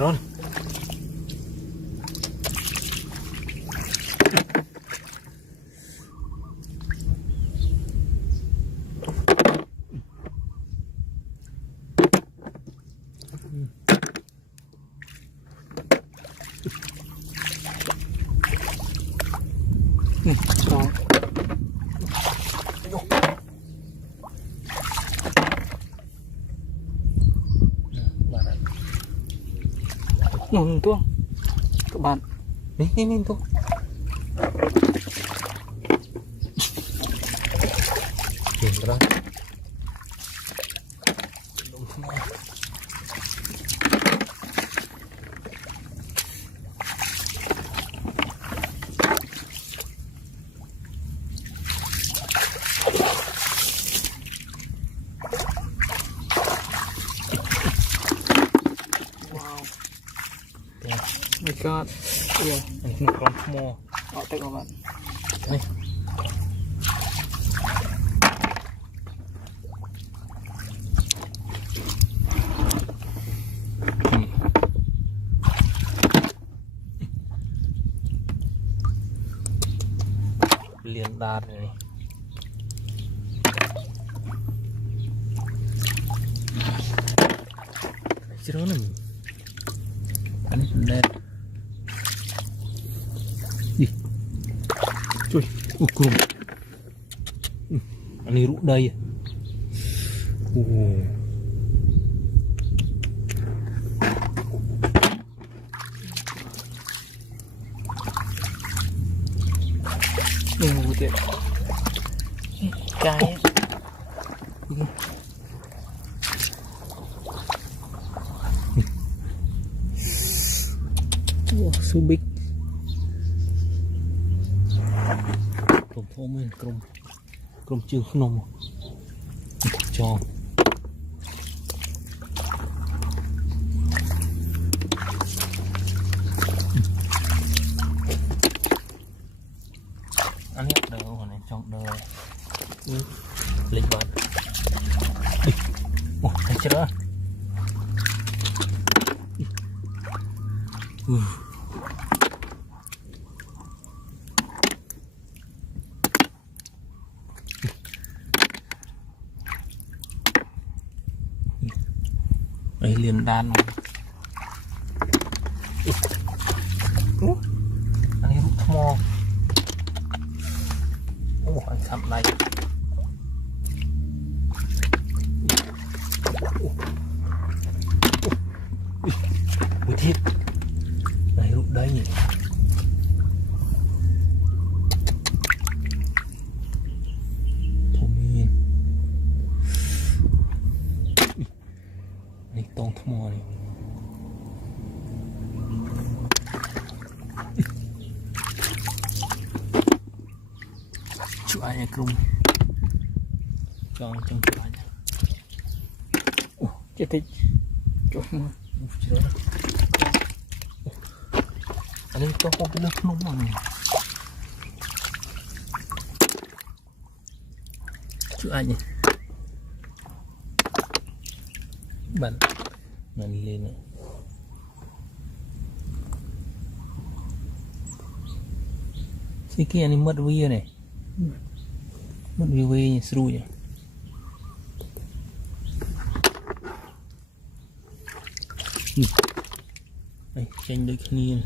trốn ngon tuông các bạn Ini tuh. Pintar. My God, yeah, Ini kelompok semua. họ tặng các bạn. Nih. Belian dar ini. Cerita nih. Ini benar. Trời, cùng. Anh đi rụng đây. Một tiện cái su big Cùng thôm lên cùng trường nông cho anh hết đời còn này trong đời lịch bật đi ồ thấy chưa ấy liền đan mà anh ấy rút mò anh sắm này ui thiết này rút đấy nhỉ tông thô mò này chú ai cùng cho trong chú ai chết thích trời mưa anh ấy cho con cái nước nóng mà này chú ai nhỉ bạn mình lên nữa cái kia này mất vía này mất vía sưu nhỉ đây tranh đôi kia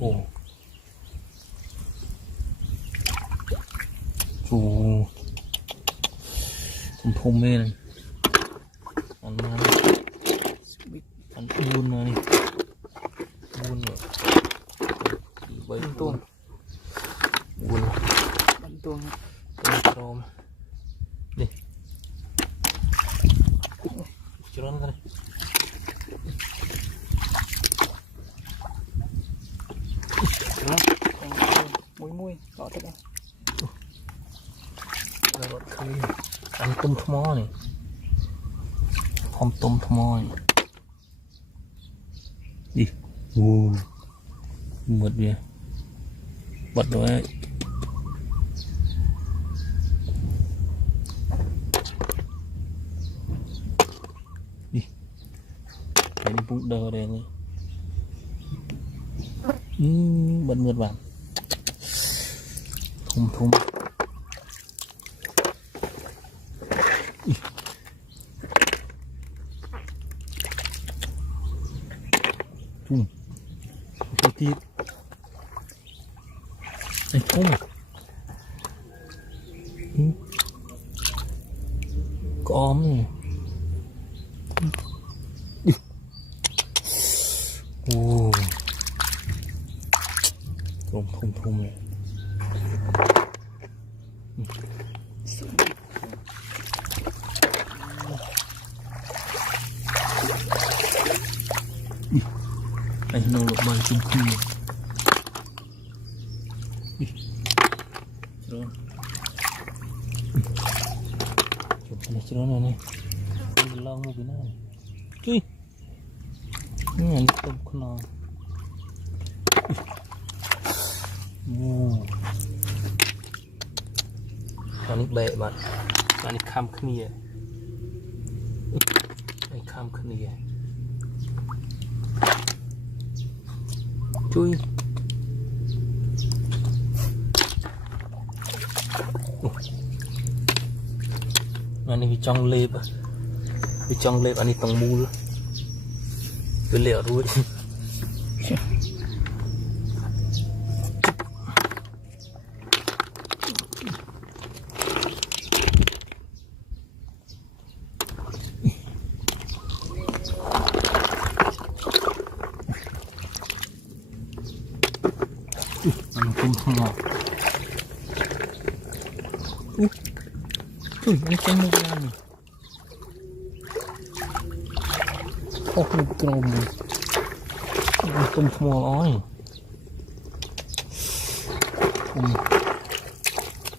ồ chú thùng mê này ăn mà ăn buôn mà này buôn rồi bấy tôm buôn bắn tuông tôm đi cho nó ra muối muối gõ thật à ăn tôm thmo này không tôm thmo này đi mượt về bật rồi đi cái đi bụng đờ đây này bật ngược vào thùng thùng thùng cái tiết này thùng có óm này ồ thùng thùng thùng này anh nó lộn bay chung kia rồi chụp này cho nó này long một cái này chui anh tôm con nó anh bẹ bạn anh khăm khnia anh khăm khnia chui anh đi trong lệp anh đi tầng mù với lẹo đuôi anh cũng không ngọt anh xem nó ra này ô nó trộm anh cũng không ngọt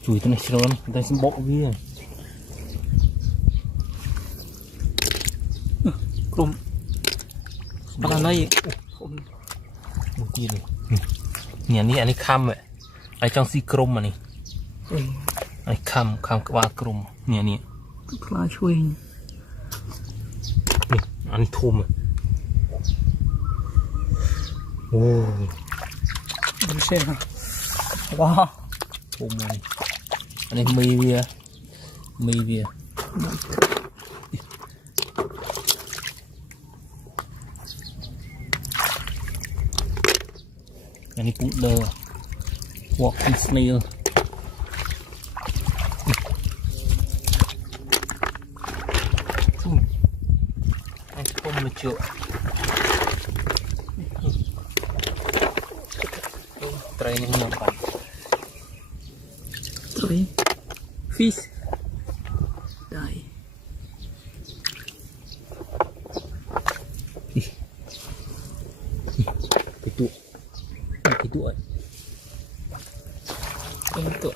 chùi cái này rồi người ta sẽ bóc với cùng bắt đầu lấy một gì này nhà này anh ấy khăm vậy anh trong si chrome mà này anh khăm cái ba chrome nhà này là chui anh thôm rồi ô anh xem wow thôm này anh ấy mì bia anh ấy cũng đờ walking snail anh không được chịu training yang baik Three fish die. Itu ay. Ito.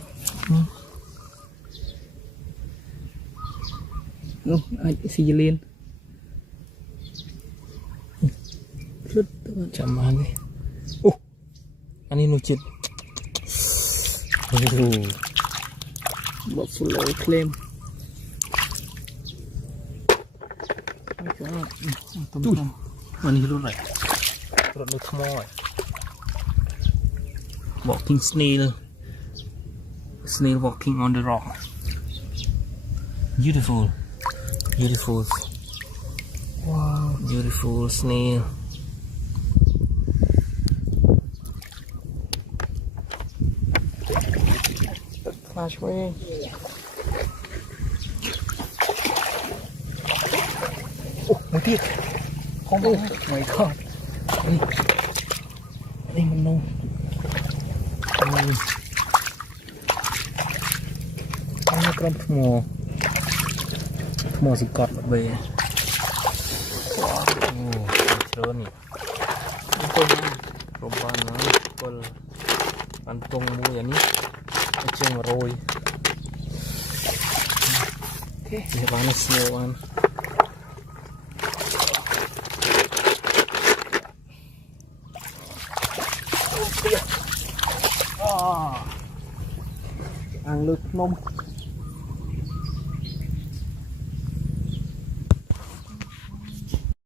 No, ay si Jilin. Lut Caman ni. Oh, ani nucit. Buffalo claim. My God. Tuh, mana hilang right? Terus lu semua. Walking snail walking on the rock. Beautiful. Wow. Beautiful snail. Flashway. Oh, một tiết. Oh my God. Đây mình nâu. Nó cầm thmô sự cọt về. Wow, chơi nè. Rompan nó còn ăn tung mua vậy ní. Chân rồi. Để bán nó siêu ăn. ăn lướt nôm